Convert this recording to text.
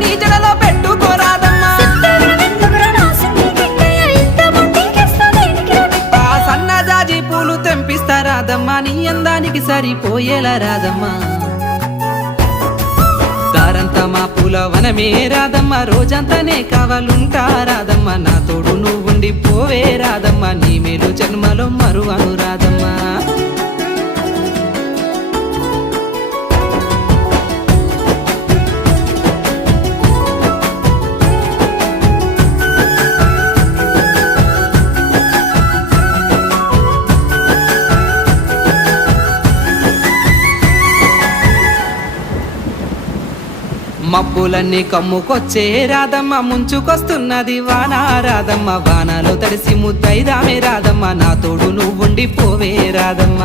నీ జడలో పెట్టుకోరాదమ్మా. సన్నజాజి పూలు తెంపిస్తా రాదమ్మా నీ అందానికి సరిపోయేలా రాదమ్మా. దారంతా మా పూల వనమే రాదమ్మ రోజంతానే కావాలుంటా రాదమ్మ. నా తోడు నువ్వుండి పోవే రాదమ్మ నీ మేలు జన్మలో మరువను మబ్బులన్నీ కమ్ముకొచ్చే రాదమ్మ ముంచుకొస్తున్నది వాన. రాదమ్మ వానలో తడిసి ముద్దైదామే రాదమ్మ నా తోడు నువ్వుండి పోవే రాదమ్మ